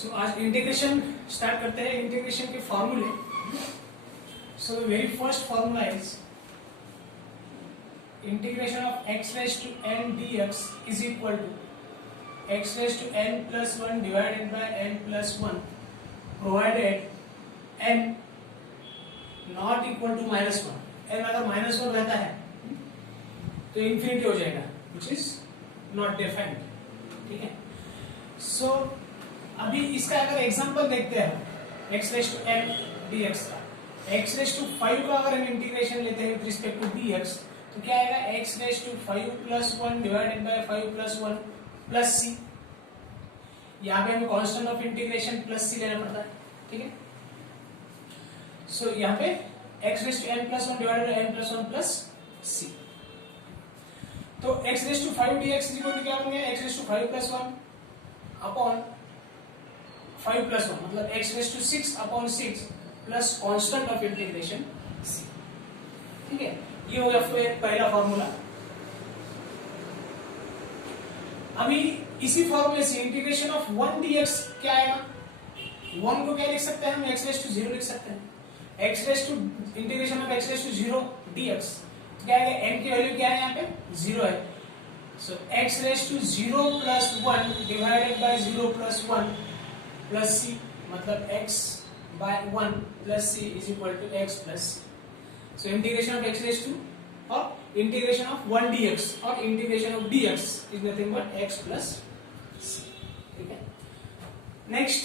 सो आज integration start करते हैं। इंटीग्रेशन के फॉर्मूले। So very first formula is integration of x raised to n dx is equal to x raised to n plus 1 divided by n plus 1 provided n not equal to minus 1। n अगर minus 1 रहता है तो infinity हो जाएगा, which is not defined। ठीक है। सो अभी इसका अगर एग्जांपल देखते हैं x raised to n dx का, x raised to 5 का अगर हम इंटीग्रेशन लेते हैं विद रिस्पेक्ट टू dx तो क्या आएगा x raised to 5 plus 1 divided by 5 plus 1 plus c। यहाँ पे हमें constant of integration plus c लेना पड़ता है। ठीक है। सो यहाँ पे x raised to n plus 1 divided by n plus 1 plus c। तो x raised to 5 dx equal to क्या बन गया, x raised to 5 plus 1 upon 5 plus 1 मतलब x raised to 6 upon 6 plus constant of integration c। ठीक है, ये हो गया पहला फॉर्मूला। अभी इसी फॉर्मूले से इंटीग्रेशन ऑफ 1 dx क्या आएगा, 1 को क्या लिख सकते हैं हम, x raised to 0 लिख सकते हैं। x raised to integration of x raised to 0 dx तो क्या आएगा, n की वैल्यू क्या है यहाँ पे 0 है। सो x raised to 0 plus 1 divided by 0 plus 1 plus c मतलब x by 1 plus c is equal to x plus c। So integration of x raised to or integration of 1 dx or integration of dx is nothing but x plus c। ठीक है। Next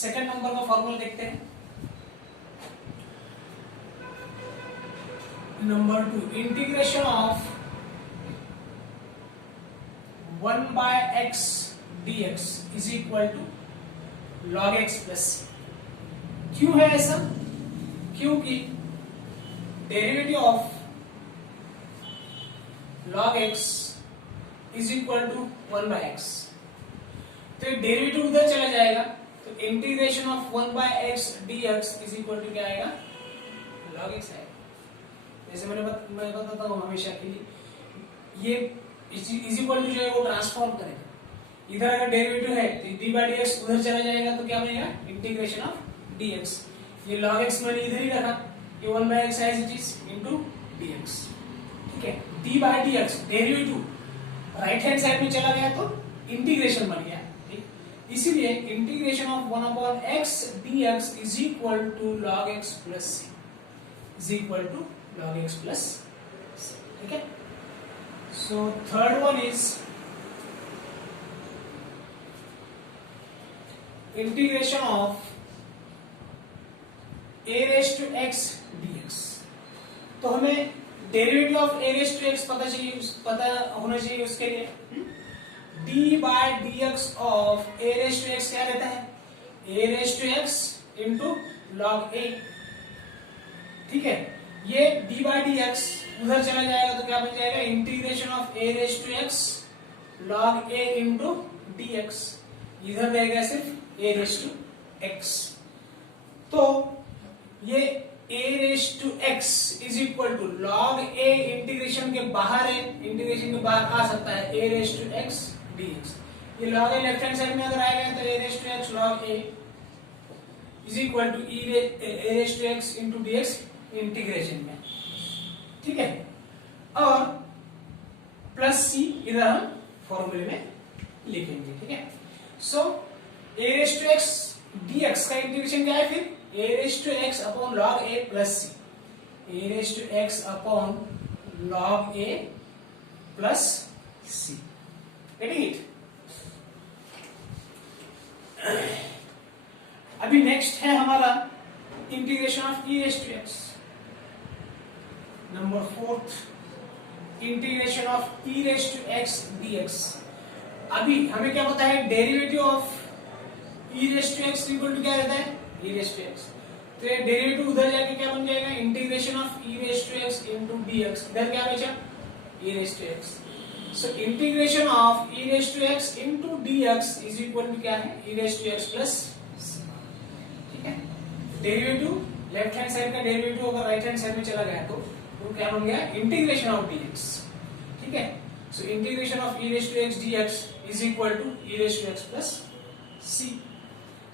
second number का formula देखते हैं। Number 2 integration of 1 by x dx is equal to log x plus c। क्यों है ऐसा, क्योंकि derivative of log x is equal to 1 by x। तो डेरिवेटिव उधर चला जाएगा तो integration of 1 by x dx is equal to क्या आएगा, log x आएगा। जैसे मैं बताता हूँ हमेशा के लिए, ये इज इक्वल टू जो है वो ट्रांसफॉर्म करेगा। इधर अगर डेरिवेटिव है तो d by dx उधर चला जाएगा तो क्या बनेगा, इंटीग्रेशन ऑफ dx। ये log x मैंने इधर ही रखा, ये 1 by x as it is into dx। ठीक है। d by dx derivative right hand side में चला गया तो इंटीग्रेशन बन गया। ठीक, इसीलिए integration of 1 upon x dx is equal to log x plus c is equal to log x plus c। ठीक है। So third one is integration of a raised to x dx। तो हमें derivative of a raised to x पता होना चाहिए। उसके लिए d by dx of a raised to x क्या रहता है, a raised to x into log a। ठीक है, ये d by dx उधर चला जाएगा तो क्या बन जाएगा, integration of a raised to x log a into dx। इधर रहेगा सिर्फ a raised to x। तो ये a raised to x is equal to log a integration के बाहर है, इंटीग्रेशन के बाहर आ सकता है a raised to x dx। ये log a left hand side में अगर आएगा तो a raised to x log a is equal to a raised to x into dx integration में। ठीक है। और प्लस c इधर हम फॉर्मूले में लिखेंगे। ठीक है। सो a raised to x dx का इंटीग्रेशन क्या है, फिर a raised to x upon log a plus c, a raised to x upon log a plus c। Getting it? अभी नेक्स्ट है हमारा integration of e raised to x। Number 4 integration of e raised to x dx। अभी हमें क्या पता है, derivative of e raised to x equal to क्या रहता है, e raised to x। तो ये डेरिवेटिव उधर जाके क्या बन जाएगा, integration of e raised to x into dx। इधर क्या बचा, e raised to x। So integration of e raised to x into dx is equal to क्या है, e raised to x plus c। ठीक है। डेरिवेटिव लेफ्ट हैंड साइड का derivative अगर right hand side में चला गया तो क्या बन गया, इंटीग्रेशन ऑफ dx। ठीक है। So integration of e raised to x dx is equal to e raised to x plus c।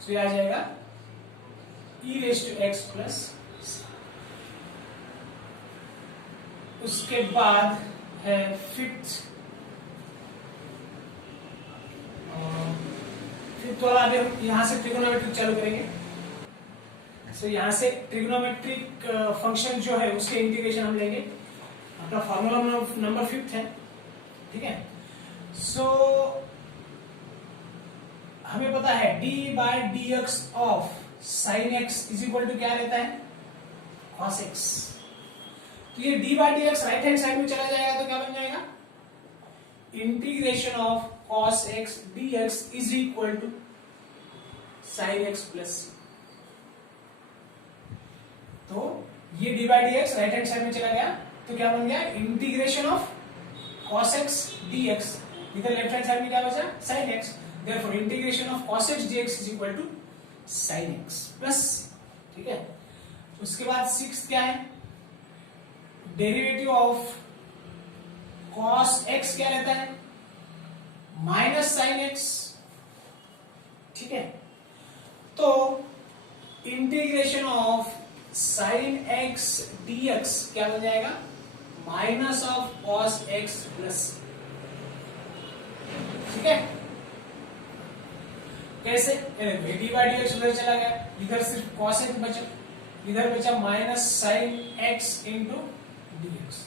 तो ये आ जाएगा e raise to x plus. उसके बाद है फिफ्थ वाला। अभी हम यहां से ट्रिग्नोमेट्रिक चालू करेंगे। सो यहां से ट्रिग्नोमेट्रिक फंक्शन जो है उसके इंटीग्रेशन हम लेंगे। अपना फॉर्मूला नंबर 5 है, ठीक है। सो हमें पता है d by D x of sine x is equal to क्या रहता है, cos x। तो ये d by D x right hand side में चला जाएगा तो क्या बन जाएगा, integration of cos x dx is equal to sin x plus. तो ये d by D x right hand side में चला गया तो क्या बन गया, integration of cos x dx। इधर लेफ्ट हैंड साइड में क्या बचा, sin x। Therefore integration of cos x dx is equal to sin x plus, ठीक है। उसके बाद 6 क्या है, डेरिवेटिव ऑफ cos x क्या रहता है, माइनस साइन एक्स, ठीक है। तो integration of sine x dx क्या बन जाएगा, minus of cos x plus, ठीक है। कैसे, डी बाई डी एक्स उधर चला गया, इधर सिर्फ cos x बचा, इधर बचा minus sine x into D x.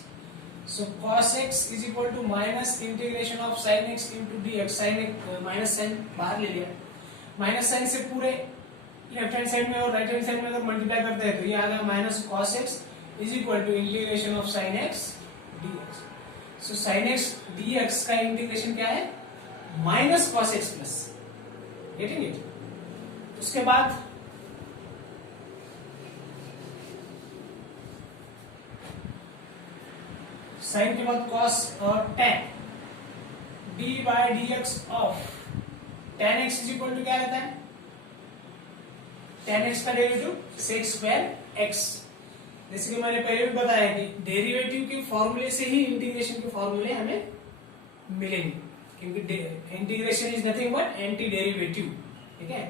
So cos x is equal to minus integration of sin x into dx। sin minus sine बाहर ले लिया, माइनस साइन से पूरे लेफ्ट हैंड साइड में और राइट हैंड साइड में अगर मल्टीप्लाई करते हैं तो ये आ गया minus cos x is equal to integration of sin x dx। So sin x dx का इंटीग्रेशन क्या है, minus cos x plus, getting it. उसके बाद साइन के बाद cos और tan, d by D x of tan x is equal to क्या रहता है, tan x का डेरिवेटिव sec स्क्वायर x। जैसे कि मैंने पहले भी बताया कि डेरिवेटिव के फॉर्मूले से ही इंटीग्रेशन के फॉर्मूले हमें मिलेंगे, क्योंकि integration is nothing but antiderivative, ठीक है।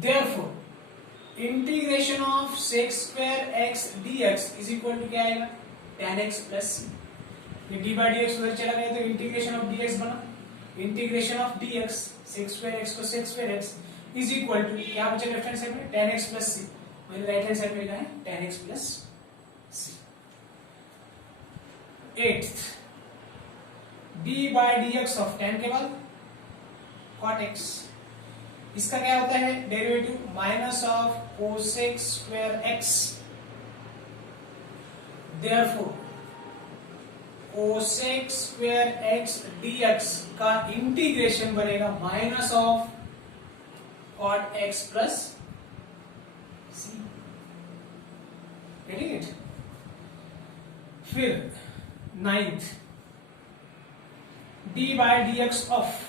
Therefore integration of sec square x dx is equal to क्या आएगा, tan x प्लस, ये d बाई डी एक्स उधर चला गया तो इंटीग्रेशन ऑफ dx बना, integration of dx sec square x को sec square x is equal to क्या बचा लेफ्ट हैंड साइड में, tan x प्लस c। मैंने राइट हैंड साइड में लिखा है tan x plus c। 8th d by d x of tan के बाद cot x, इसका क्या होता है derivative, minus of cosec square x। Therefore, cosec square x dx का इंटीग्रेशन बनेगा minus of cot x plus c, getting it. फिर 9th d by D x of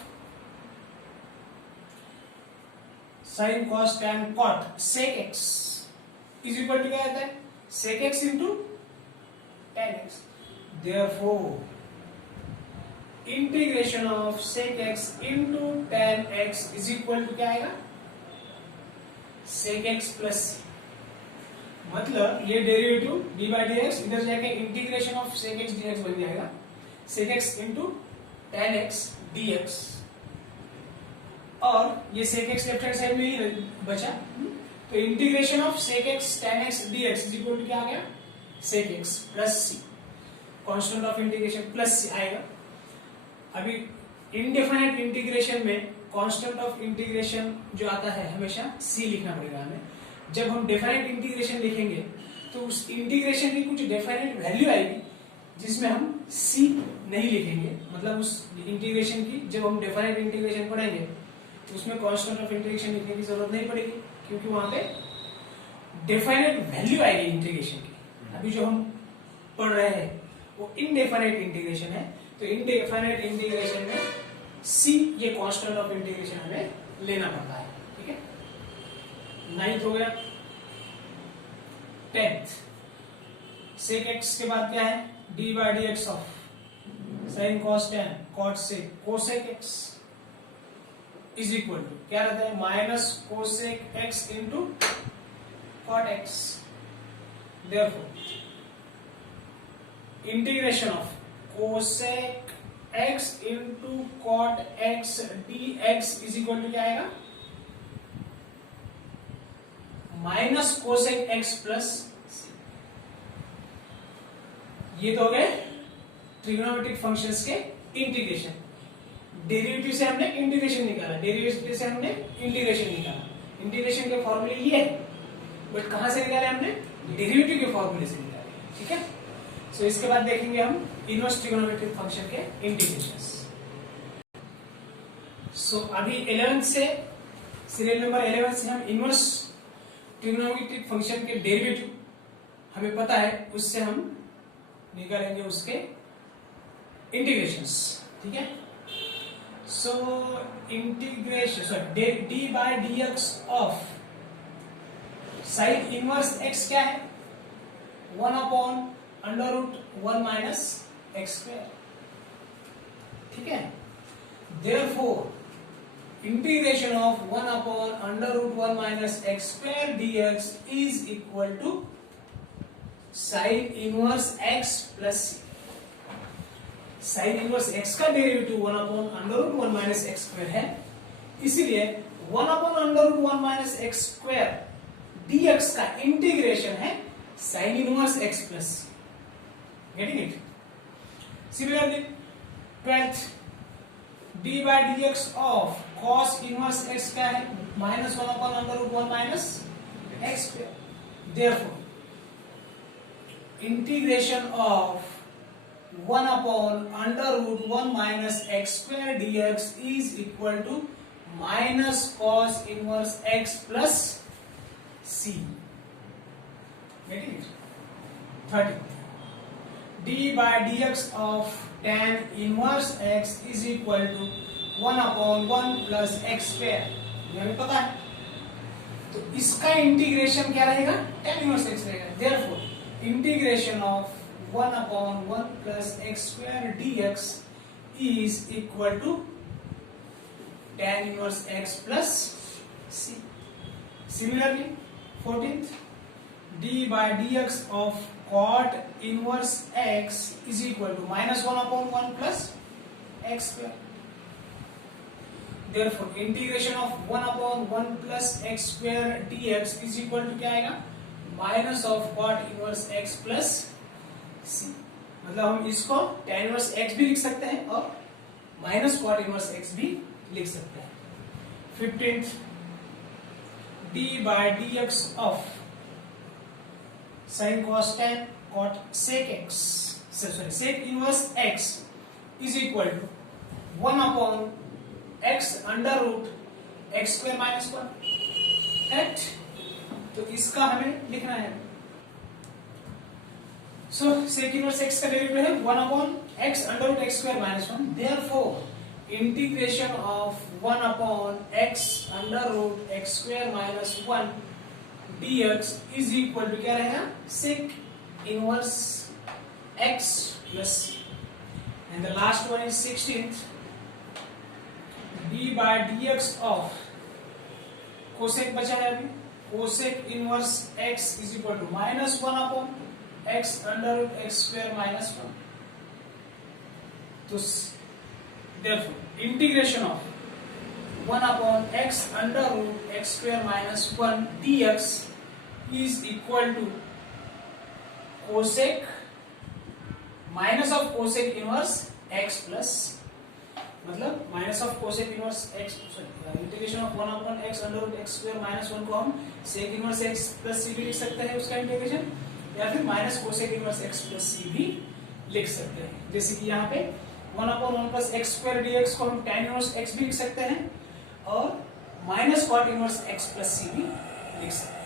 sine cos tan cot sec x is equal to क्या आता है, sec x into tan x। Therefore, integration of sec x into tan x is equal to क्या आएगा, sec x plus। मतलब ये derivative d by d x इधर जाके integration of sec x dx बन जाएगा, sec x into tan x dx। और ये sec x left hand side में ही बचा, तो integration of sec x tan x dx is equal to क्या आ गया, sec x plus c। Constant of integration plus c आएगा। अभी इनडेफिनाइट इंटीग्रेशन में कांस्टेंट ऑफ इंटीग्रेशन जो आता है हमेशा c लिखना पड़ेगा हमें। जब हम डेफिनाइट इंटीग्रेशन लिखेंगे तो उस इंटीग्रेशन की कुछ डेफिनाइट वैल्यू आएगी जिसमें हम c नहीं लिखेंगे, मतलब उस इंटीग्रेशन की जब हम डेफिनाइट इंटीग्रेशन पढ़ेंगे तो उसमें कांस्टेंट ऑफ इंटीग्रेशन लिखने की जरूरत नहीं पड़ेगी, क्योंकि वहां पे डेफिनाइट वैल्यू आएगी इंटीग्रेशन की। अभी जो हम पढ़ रहे हैं वो इनडेफिनाइट इंटीग्रेशन है, तो इनडेफिनाइट इंटीग्रेशन में c ये कांस्टेंट ऑफ इंटीग्रेशन हमें लेना पड़ता है, ठीक है। 9th हो गया। 10th sec x के बाद क्या है, d by d x of sin cos tan cot sec cosec x is equal to क्या रहता है, minus cosec x into cot x. Therefore integration of cosec x into cot x d x is equal to क्या आएगा, minus cosec x plus. ये तो हो गए trigonometric functions के इंटीग्रेशन। डेरिवेटिव से हमने इंटीग्रेशन निकाला, डेरिवेटिव से हमने इंटीग्रेशन निकाला। इंटीग्रेशन के फॉर्मूले ये है, बट कहां से निकाले हमने, डेरिवेटिव के फॉर्मूले से निकाले। ठीक है, सो इसके बाद देखेंगे हम इनवर्स ट्रिग्नोमेट्रिक फंक्शन के इंटीग्रेशंस। सो अभी 11 से, सीरियल नंबर 11 से हम इनवर्स ट्रिग्नोमेट्रिक फंक्शन के डेरिवेटिव हमें पता है, उससे हम निकालेंगे उसके इंटीग्रेशंस। ठीक है, so integration D by D x of sine inverse X क्या है, 1 upon under root 1 minus x square. ठीक है, therefore integration of 1 upon under root 1 minus x square dx is equal to sine inverse x plus C. Sine inverse X का derivative 1 upon under root 1 minus x square है, इसीलिए 1 upon under root 1 minus x square dx का integration है sine inverse x plus. Getting it? Similarly 12th d by dx of cos inverse x क्या है, minus 1 upon under root 1 minus x square. Therefore integration of 1 upon under root 1 minus x square dx is equal to minus cos inverse x plus c। Getting it? 13 d by dx of tan inverse x is equal to 1 upon 1 plus x square, ये हमें पता है। तो इसका integration क्या रहेगा, tan inverse x रहेगा। Therefore integration of 1 upon 1 plus x square dx is equal to tan inverse x plus c. Similarly, 14th d by dx of cot inverse x is equal to minus 1 upon 1 plus x square. Therefore, integration of 1 upon 1 plus x square dx is equal to क्या आएगा, minus of cot inverse x plus c। मतलब हम इसको tan inverse x भी लिख सकते हैं और माइनस cot इनवर्स x भी लिख सकते हैं। 15th d by dx of sin cos tan cot sec x, sorry sec inverse x is equal to 1 upon x under root x square minus 1। Correct? तो इसका हमें लिखना है। सो सेक इनवर्स x का डेरिवेटिव है 1 upon x under root x square minus 1। Therefore integration of 1 upon x under root x square minus 1 dx is equal to क्या रहेगा, sec inverse x plus c। And the last one is 16th d by dx of cosec बचा है अभी, cosec inverse x is equal to minus 1 upon x under root x square minus 1। तो therefore integration of 1 upon x under root x square minus 1 dx is equal to cosec minus of cosec inverse x plus, मतलब minus of cosec inverse x, integration of 1 upon x under root x square minus 1 को हम sec inverse x plus c भी लिख सकते हैं उसका integration, या फिर minus cosec inverse x plus c भी लिख सकते हैं। जैसे कि यहाँ पे 1 upon 1 plus x square dx को हम tan इनवर्स x भी लिख सकते हैं और minus cot inverse x plus c भी लिख सकते हैं।